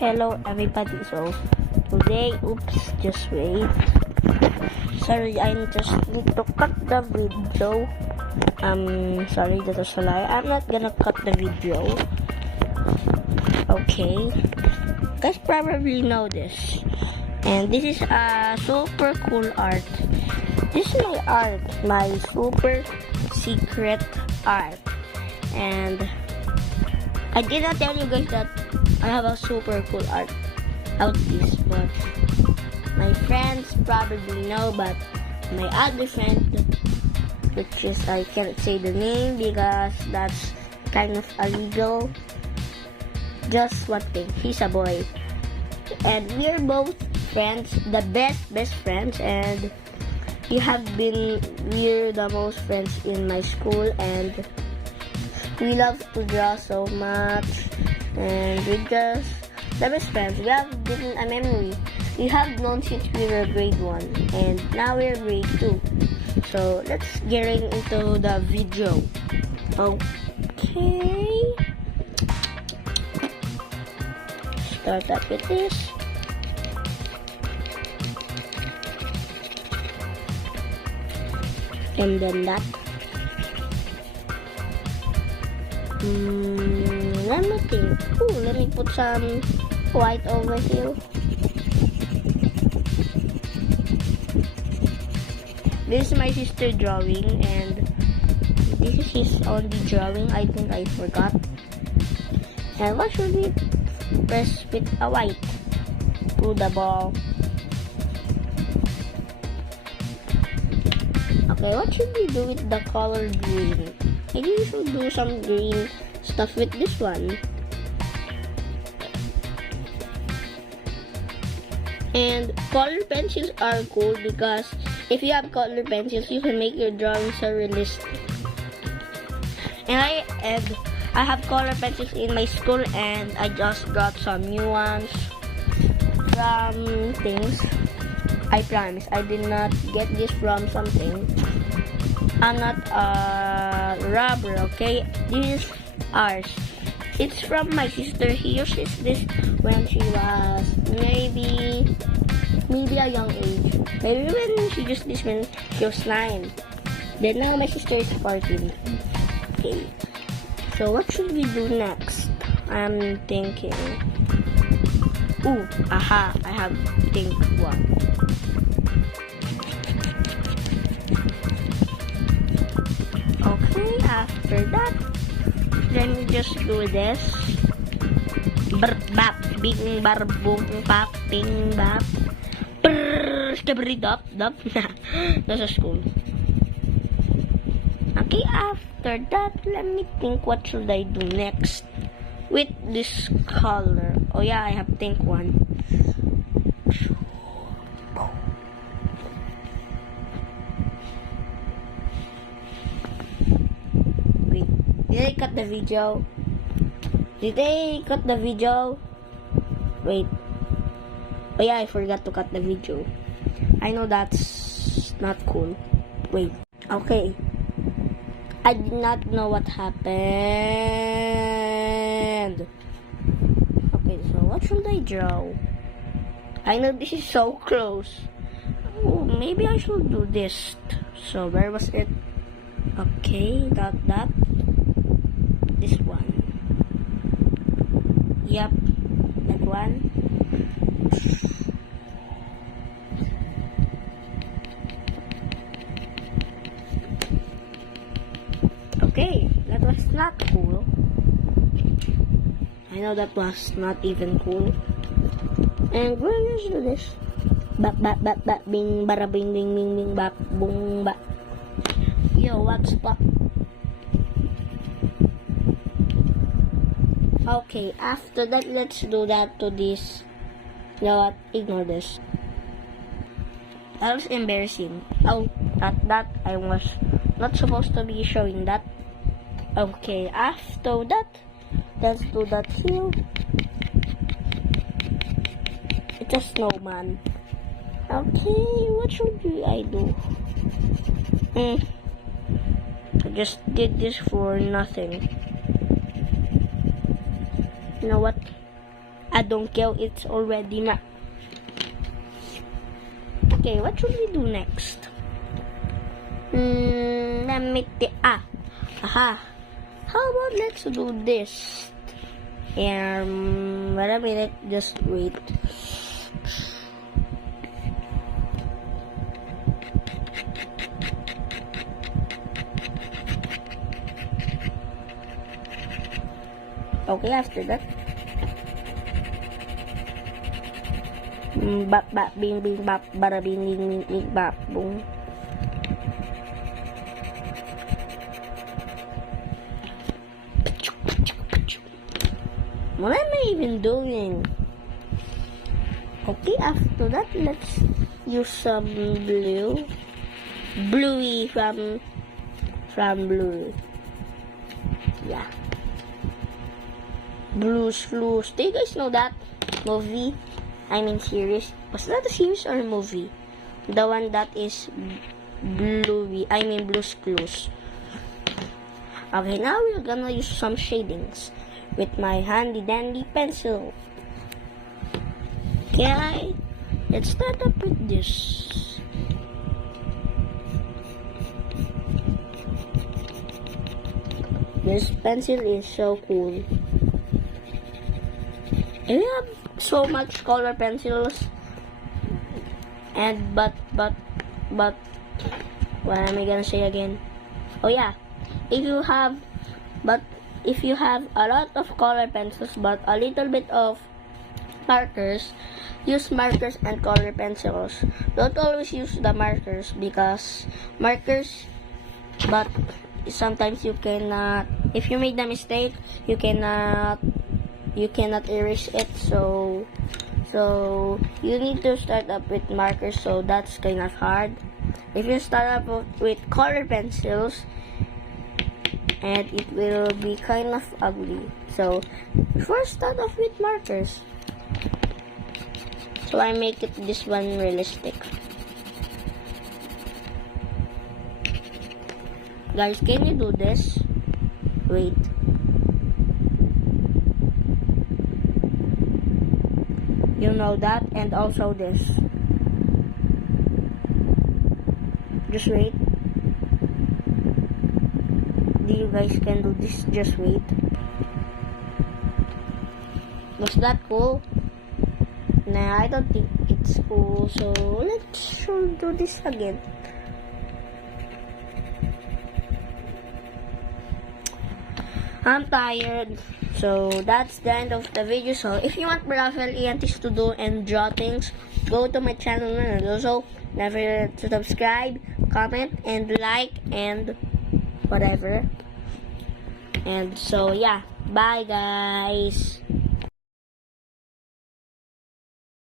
Hello everybody, so today, just wait. Sorry, I just need to cut the video. Sorry, that was a lie. I'm not gonna cut the video. Okay. Guys probably know this. And this is a super cool art. This is my art, my super secret art. And I did not tell you guys that I have a super cool art out this, but my friends probably know, but my other friend, which is, I can't say the name because that's kind of illegal. Just one thing, he's a boy. And we're both friends, the best friends, and we're the most friends in my school, and we love to draw so much, and we're just the best friends. We have been a memory. We have known since we were grade 1, and now we're grade 2. So let's get into the video. Okay. Start up with this. And then that. Let me think. Let me put some white over here. This is my sister drawing, and this is his only drawing. I think I forgot. And what should we press with a white to the ball? Okay, what should we do with the color green? Maybe we should do some green stuff with this one. And color pencils are cool because if you have color pencils, you can make your drawings so realistic. And I have color pencils in my school, and I just got some new ones from things. I promise, I did not get this from something. I'm not a robber, okay? This is ours. It's from my sister. She used this when she was maybe a young age. Maybe when she used this when she was 9. Then now my sister is 14. Okay. So what should we do next? I'm thinking. I have think one. Okay, after that, let me just do this. Bap, bing, bar, boom, pap, ping, bap. Stabri, dop. That's school. Okay, after that, let me think what should I do next with this color. Oh yeah, I have think one. Did I cut the video? Wait. Oh yeah, I forgot to cut the video. I know that's not cool. Wait. Okay. I did not know what happened. Okay, so what should I draw? I know this is so close. Oh, maybe I should do this. So where was it? Okay, that. This one. Yep, that one. Okay, that was not cool. I know that was not even cool. And we're going to do this. Bap, bing, bara, bing, bing, bing, bing, bap, boom, bap. Yo, what's up? Okay, after that, let's do that to this. You know what? Ignore this. That was embarrassing. Oh, that I was not supposed to be showing that. Okay, after that, let's do that here. It's a snowman. Okay, what should I do? I just did this for nothing. You know what? I don't care, it's already Okay, what should we do next? Let me aha. How about let's do this? Wait a minute, just wait. Okay, after that. Bap bap bing bing bap bara bing bing bing bing bap boom. What am I even doing? Okay, after that, let's use some bluey from Blue. Yeah. Blues Clues. Do you guys know that movie? I mean series. Was that a series or a movie? The one that is Blues Clues. Okay, now we're gonna use some shadings with my handy dandy pencil. Okay, let's start up with this. This pencil is so cool. And we have so much color pencils. And but what am I gonna say again? Oh yeah, if you have a lot of color pencils but a little bit of markers, use markers and color pencils. Don't always use the markers because but sometimes you cannot, if you made a mistake, you cannot erase it, so you need to start up with markers, so that's kind of hard. If you start up with color pencils, and it will be kind of ugly. So first start off with markers. So I make it this one realistic. Guys, can you do this? Wait. You know that, and also this. Just wait. You guys can do this, just wait. Was that cool? Nah, I don't think it's cool, so let's do this again. I'm tired, so that's the end of the video. So if you want Rafael Iantis to do and draw things, go to my channel and also never to subscribe, comment, and like, and whatever. And so yeah, bye guys.